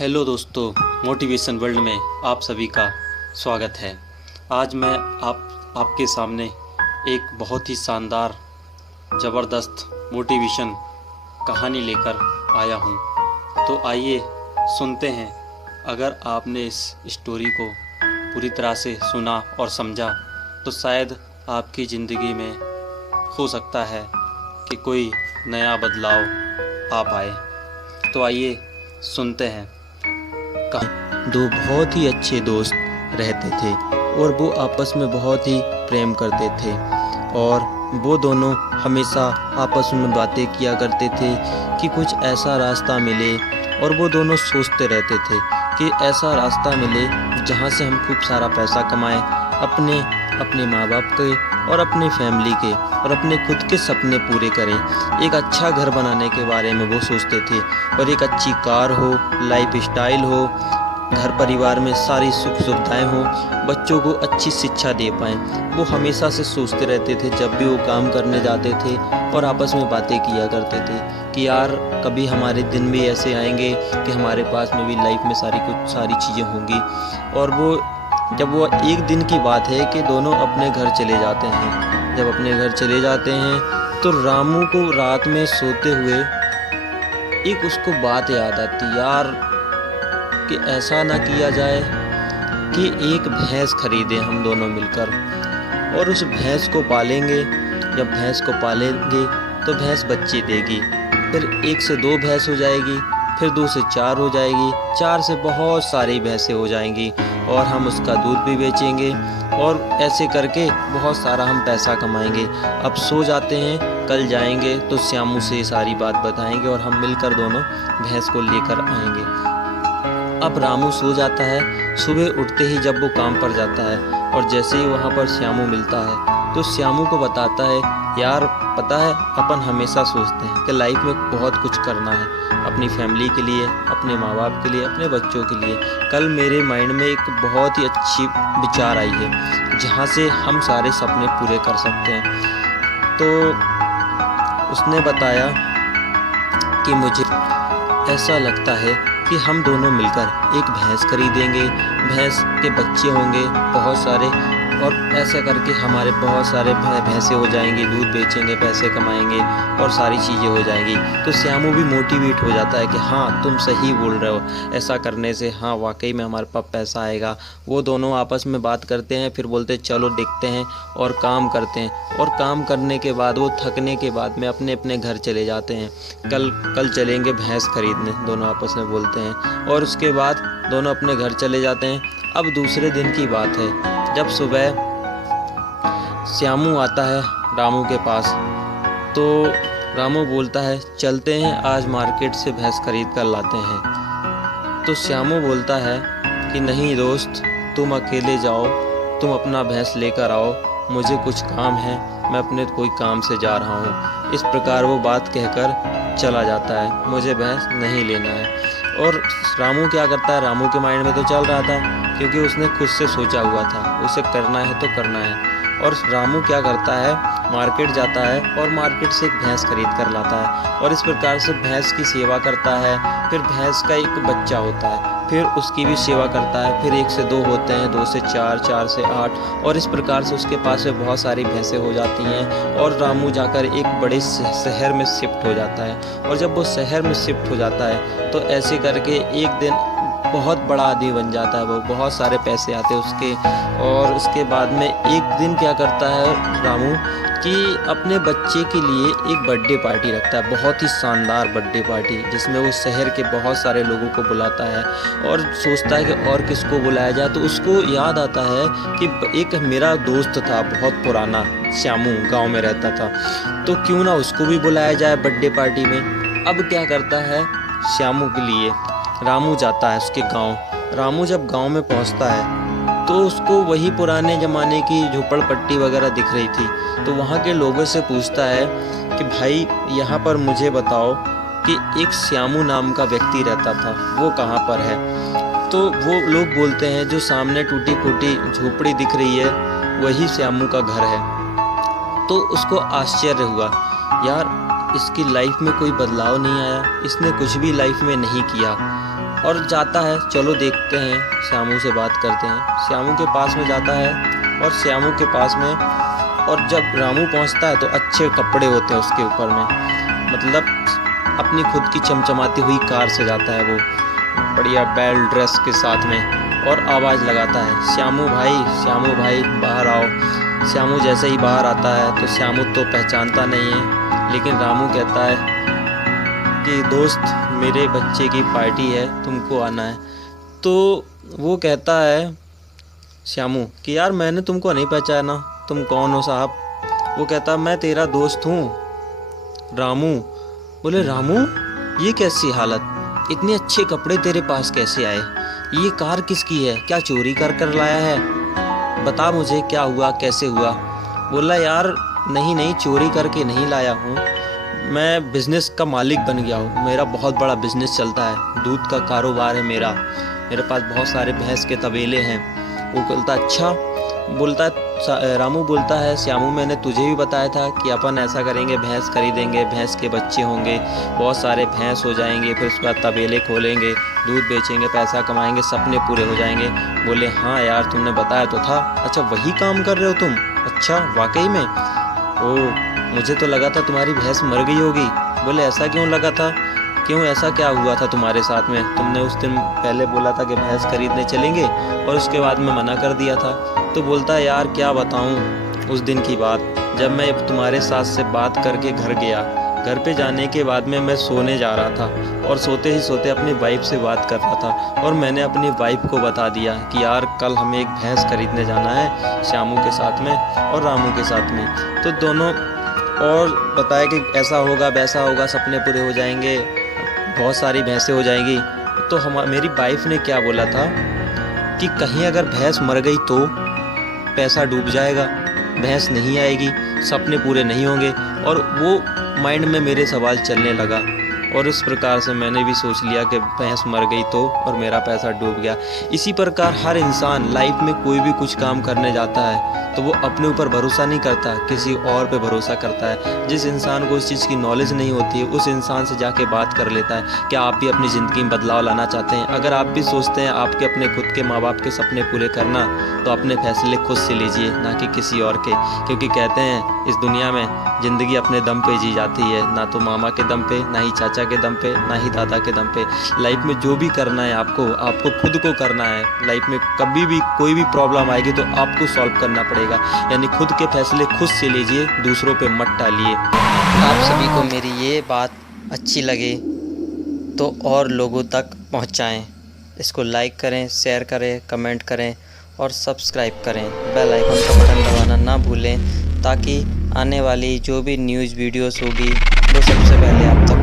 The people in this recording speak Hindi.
हेलो दोस्तों, मोटिवेशन वर्ल्ड में आप सभी का स्वागत है। आज मैं आपके सामने एक बहुत ही शानदार ज़बरदस्त मोटिवेशन कहानी लेकर आया हूँ। तो आइए सुनते हैं। अगर आपने इस स्टोरी को पूरी तरह से सुना और समझा तो शायद आपकी ज़िंदगी में हो सकता है कि कोई नया बदलाव आ पाए। तो आइए सुनते हैं। दो बहुत ही अच्छे दोस्त रहते थे और वो आपस में बहुत ही प्रेम करते थे और वो दोनों हमेशा आपस में बातें किया करते थे कि कुछ ऐसा रास्ता मिले। और वो दोनों सोचते रहते थे कि ऐसा रास्ता मिले जहाँ से हम खूब सारा पैसा कमाएं, अपने माँ बाप के और अपने फैमिली के और अपने खुद के सपने पूरे करें। एक अच्छा घर बनाने के बारे में वो सोचते थे और एक अच्छी कार हो, लाइफ स्टाइल हो, घर परिवार में सारी सुख सुविधाएं हो, बच्चों को अच्छी शिक्षा दे पाएँ। वो हमेशा से सोचते रहते थे जब भी वो काम करने जाते थे और आपस में बातें किया करते थे कि यार कभी हमारे दिन भी ऐसे आएंगे कि हमारे पास में भी लाइफ में सारी चीज़ें होंगी। और जब वो एक दिन की बात है कि दोनों अपने घर चले जाते हैं। जब अपने घर चले जाते हैं तो रामू को रात में सोते हुए एक उसको बात याद आती, यार कि ऐसा ना किया जाए कि एक भैंस खरीदें हम दोनों मिलकर और उस भैंस को पालेंगे। जब भैंस को पालेंगे तो भैंस बच्चे देगी, फिर 1 से 2 भैंस हो जाएगी, फिर 2 से 4 हो जाएगी, 4 से बहुत सारी भैंसें हो जाएंगी और हम उसका दूध भी बेचेंगे और ऐसे करके बहुत सारा हम पैसा कमाएंगे। अब सो जाते हैं, कल जाएंगे तो श्यामू से सारी बात बताएंगे और हम मिलकर दोनों भैंस को लेकर आएंगे। अब रामू सो जाता है। सुबह उठते ही जब वो काम पर जाता है और जैसे ही वहाँ पर श्यामू मिलता है तो श्यामू को बताता है, यार पता है अपन हमेशा सोचते हैं कि लाइफ में बहुत कुछ करना है अपनी फैमिली के लिए, अपने माँ बाप के लिए, अपने बच्चों के लिए। कल मेरे माइंड में एक बहुत ही अच्छी विचार आई है जहाँ से हम सारे सपने पूरे कर सकते हैं। तो उसने बताया कि मुझे ऐसा लगता है कि हम दोनों मिलकर एक भैंस खरीदेंगे, भैंस के बच्चे होंगे बहुत सारे और ऐसा करके हमारे बहुत सारे भैंसें हो जाएंगी, दूध बेचेंगे, पैसे कमाएंगे और सारी चीज़ें हो जाएंगी। तो श्यामू भी मोटिवेट हो जाता है कि हाँ तुम सही बोल रहे हो, ऐसा करने से हाँ वाकई में हमारे पास पैसा आएगा। वो दोनों आपस में बात करते हैं, फिर बोलते चलो देखते हैं और काम करते हैं। और काम करने के बाद वो थकने के बाद में अपने अपने घर चले जाते हैं। कल चलेंगे भैंस खरीदने, दोनों आपस में बोलते हैं और उसके बाद दोनों अपने घर चले जाते हैं। अब दूसरे दिन की बात है, जब सुबह श्यामू आता है रामू के पास तो रामू बोलता है चलते हैं आज मार्केट से भैंस खरीद कर लाते हैं। तो श्यामू बोलता है कि नहीं दोस्त, तुम अकेले जाओ, तुम अपना भैंस लेकर आओ, मुझे कुछ काम है, मैं अपने कोई काम से जा रहा हूँ। इस प्रकार वो बात कहकर चला जाता है, मुझे भैंस नहीं लेना है। और रामू क्या करता है, रामू के माइंड में तो चल रहा था क्योंकि उसने खुद से सोचा हुआ था उसे करना है तो करना है। और रामू क्या करता है, मार्केट जाता है और मार्केट से एक भैंस खरीद कर लाता है और इस प्रकार से भैंस की सेवा करता है। फिर भैंस का एक बच्चा होता है, फिर उसकी भी सेवा करता है, फिर 1 से 2 होते हैं, 2 से 4, 4 से 8 और इस प्रकार से उसके पास में बहुत सारी भैंसें हो जाती हैं। और रामू जाकर एक बड़े शहर में शिफ्ट हो जाता है और जब वो शहर में शिफ्ट हो जाता है तो ऐसे करके एक दिन बहुत बड़ा आदमी बन जाता है। वो बहुत सारे पैसे आते हैं उसके। और उसके बाद में एक दिन क्या करता है रामू कि अपने बच्चे के लिए एक बर्थडे पार्टी रखता है, बहुत ही शानदार बर्थडे पार्टी जिसमें वो शहर के बहुत सारे लोगों को बुलाता है और सोचता है कि और किसको बुलाया जाए। तो उसको याद आता है कि एक मेरा दोस्त था बहुत पुराना, श्यामू गांव में रहता था, तो क्यों ना उसको भी बुलाया जाए बर्थडे पार्टी में। अब क्या करता है, श्यामू के लिए रामू जाता है उसके गाँव। रामू जब गाँव में पहुँचता है तो उसको वही पुराने ज़माने की झोपड़पट्टी वगैरह दिख रही थी। तो वहाँ के लोगों से पूछता है कि भाई यहाँ पर मुझे बताओ कि एक श्यामू नाम का व्यक्ति रहता था, वो कहाँ पर है। तो वो लोग बोलते हैं जो सामने टूटी फूटी झोपड़ी दिख रही है वही श्यामू का घर है। तो उसको आश्चर्य हुआ, यार इसकी लाइफ में कोई बदलाव नहीं आया, इसने कुछ भी लाइफ में नहीं किया। और जाता है, चलो देखते हैं, श्यामू से बात करते हैं। श्यामू के पास में जाता है और श्यामू के पास में, और जब रामू पहुंचता है तो अच्छे कपड़े होते हैं उसके ऊपर में, मतलब अपनी खुद की चमचमाती हुई कार से जाता है वो, बढ़िया बेल ड्रेस के साथ में, और आवाज़ लगाता है, श्यामू भाई बाहर आओ। श्यामू जैसे ही बाहर आता है तो श्यामू तो पहचानता नहीं है, लेकिन रामू कहता है कि दोस्त मेरे बच्चे की पार्टी है, तुमको आना है। तो वो कहता है श्यामू कि यार मैंने तुमको नहीं पहचाना, तुम कौन हो साहब? वो कहता मैं तेरा दोस्त हूँ रामू। बोले रामू ये कैसी हालत, इतने अच्छे कपड़े तेरे पास कैसे आए, ये कार किसकी है, क्या चोरी कर लाया है, बता मुझे क्या हुआ, कैसे हुआ? बोला यार नहीं चोरी करके नहीं लाया हूँ, मैं बिज़नेस का मालिक बन गया हूँ, मेरा बहुत बड़ा बिज़नेस चलता है, दूध का कारोबार है मेरे पास बहुत सारे भैंस के तबेले हैं। वो बोलता अच्छा, बोलता रामू बोलता है श्यामू मैंने तुझे भी बताया था कि अपन ऐसा करेंगे, भैंस खरीदेंगे, भैंस के बच्चे होंगे, बहुत सारे भैंस हो जाएंगे, फिर उसके बाद तबेले खोलेंगे, दूध बेचेंगे, पैसा कमाएंगे, सपने पूरे हो जाएंगे। बोले हाँ यार तुमने बताया तो था। अच्छा वही काम कर रहे हो तुम? अच्छा वाकई में? ओह मुझे तो लगा था तुम्हारी भैंस मर गई होगी। बोले ऐसा क्यों लगा था, क्यों ऐसा क्या हुआ था तुम्हारे साथ में? तुमने उस दिन पहले बोला था कि भैंस खरीदने चलेंगे और उसके बाद में मना कर दिया था। तो बोलता है यार क्या बताऊं उस दिन की बात, जब मैं तुम्हारे साथ से बात करके घर गया, घर पे जाने के बाद में मैं सोने जा रहा था और सोते ही सोते अपनी वाइफ से बात कर रहा था और मैंने अपनी वाइफ को बता दिया कि यार कल हमें एक भैंस खरीदने जाना है श्यामू के साथ में और रामू के साथ में। तो दोनों और बताया कि ऐसा होगा वैसा होगा, सपने पूरे हो जाएंगे, बहुत सारी भैंसें हो जाएंगी। तो मेरी वाइफ ने क्या बोला था कि कहीं अगर भैंस मर गई तो पैसा डूब जाएगा, भैंस नहीं आएगी, सपने पूरे नहीं होंगे। और वो माइंड में मेरे सवाल चलने लगा और उस प्रकार से मैंने भी सोच लिया कि भैंस मर गई तो और मेरा पैसा डूब गया। इसी प्रकार हर इंसान लाइफ में कोई भी कुछ काम करने जाता है तो वो अपने ऊपर भरोसा नहीं करता, किसी और पे भरोसा करता है। जिस इंसान को इस चीज़ की नॉलेज नहीं होती है उस इंसान से जाके बात कर लेता है। क्या आप भी अपनी ज़िंदगी में बदलाव लाना चाहते हैं? अगर आप भी सोचते हैं आपके अपने खुद के माँ बाप के सपने पूरे करना, तो अपने फैसले खुद से लीजिए, ना कि किसी और के। क्योंकि कहते हैं इस दुनिया में ज़िंदगी अपने दम पे जी जाती है, ना तो मामा के दम पे, ना ही चाचा के दम पे, ना ही दादा के दम पे। लाइफ में जो भी करना है आपको खुद को करना है। लाइफ में कभी भी कोई भी प्रॉब्लम आएगी तो आपको सॉल्व करना पड़ेगा, यानी खुद के फैसले खुद से लीजिए, दूसरों पे मत टालिए। आप सभी को मेरी ये बात अच्छी लगे तो और लोगों तक पहुंचाएं। इसको लाइक करें, शेयर करें, कमेंट करें और सब्सक्राइब करें। बेल आइकन का बटन दबाना ना भूलें ताकि आने वाली जो भी न्यूज़ वीडियोस होगी वो सबसे पहले आप तक